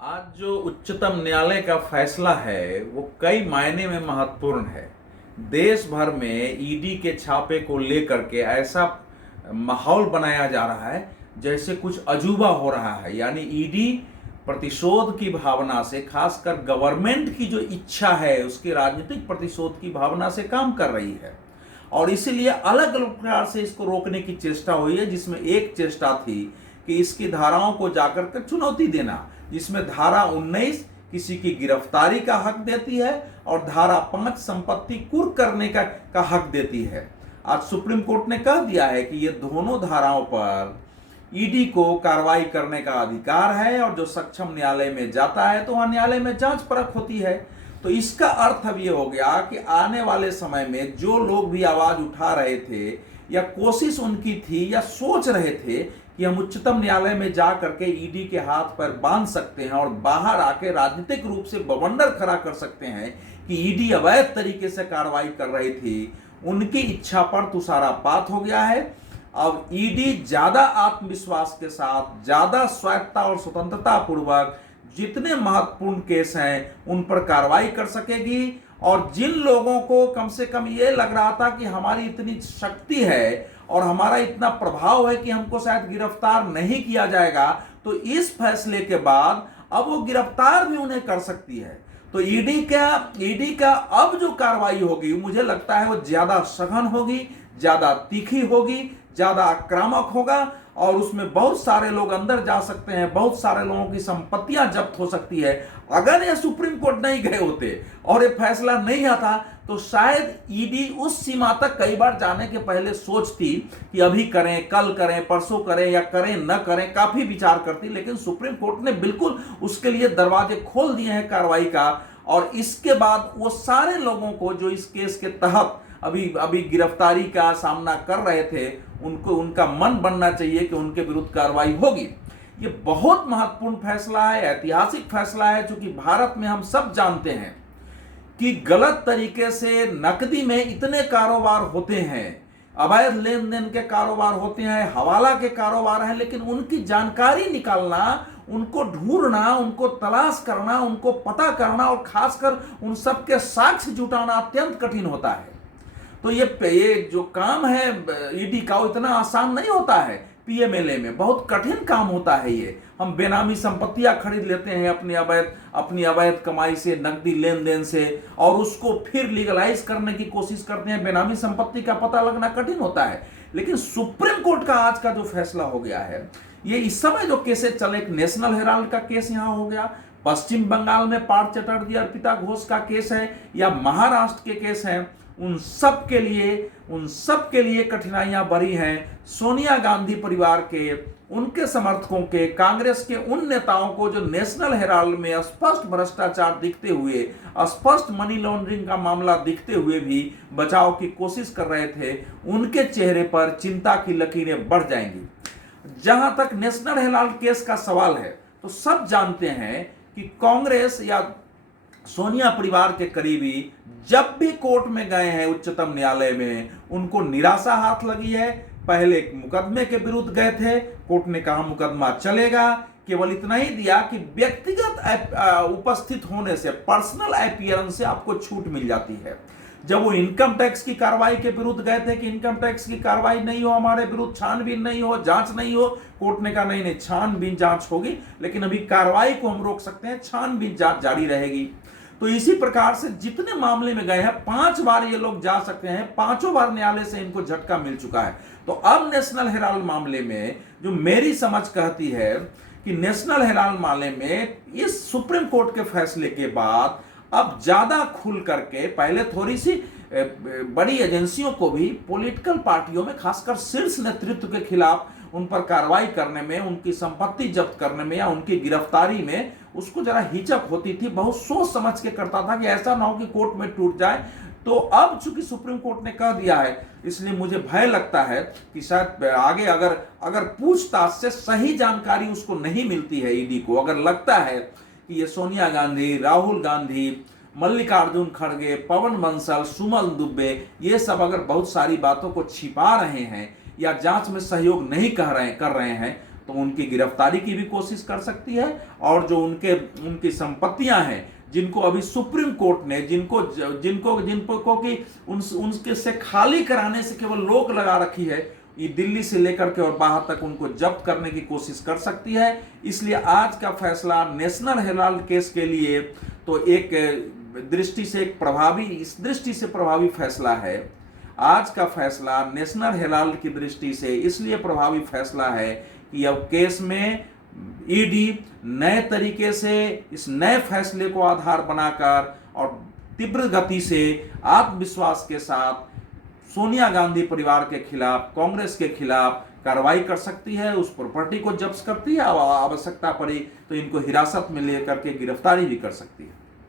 आज जो उच्चतम न्यायालय का फैसला है वो कई मायने में महत्वपूर्ण है। देश भर में ईडी के छापे को लेकर के ऐसा माहौल बनाया जा रहा है जैसे कुछ अजूबा हो रहा है। यानी ईडी प्रतिशोध की भावना से, खासकर गवर्नमेंट की जो इच्छा है उसकी राजनीतिक प्रतिशोध की भावना से काम कर रही है और इसीलिए अलग अलग प्रकार से इसको रोकने की चेष्टा हुई है, जिसमें एक चेष्टा थी कि इसकी धाराओं को जाकर के चुनौती देना, जिसमें धारा 19 किसी की गिरफ्तारी का हक देती है और धारा 5 संपत्ति कुर्क करने का हक देती है। आज सुप्रीम कोर्ट ने कह दिया है कि ये दोनों धाराओं पर ईडी को कार्रवाई करने का अधिकार है और जो सक्षम न्यायालय में जाता है तो वहां न्यायालय में जांच परख होती है। तो इसका अर्थ अब ये हो गया कि आने वाले समय में जो लोग भी आवाज उठा रहे थे या कोशिश उनकी थी या सोच रहे थे कि हम उच्चतम न्यायालय में जा करके ईडी के हाथ पर बांध सकते हैं और बाहर आके राजनीतिक रूप से बवंडर खड़ा कर सकते हैं कि ईडी अवैध तरीके से कार्रवाई कर रही थी, उनकी इच्छा पर तुषारापात हो गया है। अब ईडी ज्यादा आत्मविश्वास के साथ, ज्यादा स्वायत्तता और स्वतंत्रता पूर्वक जितने महत्वपूर्ण केस हैं उन पर कार्रवाई कर सकेगी और जिन लोगों को कम से कम ये लग रहा था कि हमारी इतनी शक्ति है और हमारा इतना प्रभाव है कि हमको शायद गिरफ्तार नहीं किया जाएगा, तो इस फैसले के बाद अब वो गिरफ्तार भी उन्हें कर सकती है। तो ईडी का अब जो कार्रवाई होगी मुझे लगता है वो ज्यादा सघन होगी, ज्यादा तीखी होगी, ज्यादा आक्रामक होगा और उसमें बहुत सारे लोग अंदर जा सकते हैं, बहुत सारे लोगों की संपत्तियां जब्त हो सकती है। अगर ये सुप्रीम कोर्ट नहीं गए होते और ये फैसला नहीं आता तो शायद ईडी उस सीमा तक कई बार जाने के पहले सोचती कि अभी करें, कल करें, परसों करें या करें न करें, काफी विचार करती। लेकिन सुप्रीम कोर्ट ने बिल्कुल उसके लिए दरवाजे खोल दिए हैं कार्रवाई का और इसके बाद वो सारे लोगों को जो इस केस के तहत अभी गिरफ्तारी का सामना कर रहे थे उनको उनका मन बनना चाहिए कि उनके विरुद्ध कार्रवाई होगी। ये बहुत महत्वपूर्ण फैसला है, ऐतिहासिक फैसला है, क्योंकि भारत में हम सब जानते हैं कि गलत तरीके से नकदी में इतने कारोबार होते हैं, अवैध लेन देन के कारोबार होते हैं, हवाला के कारोबार हैं, लेकिन उनकी जानकारी निकालना, उनको ढूंढना, उनको तलाश करना, उनको पता करना और खासकर उन सब के साक्ष्य जुटाना अत्यंत कठिन होता है। तो ये जो काम है ईडी का इतना आसान नहीं होता है। पीएमएलए में बहुत कठिन काम होता है। ये हम बेनामी संपत्तियां खरीद लेते हैं अपनी अवैध कमाई से, नकदी लेन देन से, और उसको फिर लीगलाइज करने की कोशिश करते हैं। बेनामी संपत्ति का पता लगना कठिन होता है। लेकिन सुप्रीम कोर्ट का आज का जो फैसला हो गया है, ये इस समय जो केसेस चले, एक नेशनल हेराल्ड का केस यहां हो गया, पश्चिम बंगाल में पार्थ चटर्जी अर्पिता घोष का केस है या महाराष्ट्र के केस हैं, उन सब के लिए कठिनाइयां बड़ी हैं। सोनिया गांधी परिवार के, उनके समर्थकों के, कांग्रेस के उन नेताओं को जो नेशनल हेराल्ड में स्पष्ट भ्रष्टाचार दिखते हुए, स्पष्ट मनी लॉन्ड्रिंग का मामला दिखते हुए भी बचाव की कोशिश कर रहे थे, उनके चेहरे पर चिंता की लकीरें बढ़ जाएंगी। जहां तक नेशनल हेराल्ड केस का सवाल है तो सब जानते हैं कि कांग्रेस या सोनिया परिवार के करीबी जब भी कोर्ट में गए हैं, उच्चतम न्यायालय में, उनको निराशा हाथ लगी है। पहले एक मुकदमे के विरुद्ध गए थे, कोर्ट ने कहा मुकदमा चलेगा, केवल इतना ही दिया कि व्यक्तिगत उपस्थित होने से, पर्सनल अपीयरेंस से आपको छूट मिल जाती है। जब वो इनकम टैक्स की कार्रवाई के विरुद्ध गए थे कि इनकम टैक्स की कार्रवाई नहीं हो, हमारे विरुद्ध छानबीन नहीं हो, जांच नहीं हो, कोर्ट ने कहा नहीं, छानबीन जांच होगी, लेकिन अभी कार्रवाई को हम रोक सकते हैं, छानबीन जांच जारी रहेगी। तो इसी प्रकार से जितने मामले में गए हैं, 5 बार ये लोग जा सकते हैं, 5 बार न्यायालय से इनको झटका मिल चुका है। तो अब नेशनल हेराल्ड मामले में जो मेरी समझ कहती है कि नेशनल हेराल्ड मामले में इस सुप्रीम कोर्ट के फैसले के बाद अब ज्यादा खुल करके, पहले थोड़ी सी बड़ी एजेंसियों को भी पॉलिटिकल पार्टियों में, खासकर शीर्ष नेतृत्व के खिलाफ उन पर कार्रवाई करने में, उनकी संपत्ति जब्त करने में या उनकी गिरफ्तारी में उसको जरा हिचक होती थी, बहुत सोच समझ के करता था कि ऐसा ना हो कि कोर्ट में टूट जाए। तो अब चूंकि सुप्रीम कोर्ट ने कह दिया है, इसलिए मुझे भय लगता है कि शायद आगे अगर पूछताछ से सही जानकारी उसको नहीं मिलती है, ईडी को अगर लगता है कि ये सोनिया गांधी, राहुल गांधी, मल्लिकार्जुन खड़गे, पवन बंसल, सुमन दुबे, ये सब अगर बहुत सारी बातों को छिपा रहे हैं या जांच में सहयोग नहीं कर रहे हैं, तो उनकी गिरफ्तारी की भी कोशिश कर सकती है। और जो उनकी संपत्तियां हैं, जिनको अभी सुप्रीम कोर्ट ने जिनको जिनको जिनको की उनके से खाली कराने से केवल रोक लगा रखी है, ये दिल्ली से लेकर के और बाहर तक उनको जब्त करने की कोशिश कर सकती है। इसलिए आज का फैसला नेशनल हेराल्ड केस के लिए तो एक दृष्टि से इस दृष्टि से प्रभावी फैसला है। आज का फैसला नेशनल हेराल्ड की दृष्टि से इसलिए प्रभावी फैसला है कि अब केस में ईडी नए तरीके से इस नए फैसले को आधार बनाकर और तीव्र गति से आत्मविश्वास के साथ सोनिया गांधी परिवार के खिलाफ, कांग्रेस के खिलाफ कार्रवाई कर सकती है, उस प्रॉपर्टी को जब्त करती है, आवश्यकता पड़ी तो इनको हिरासत में लेकर के गिरफ्तारी भी कर सकती है।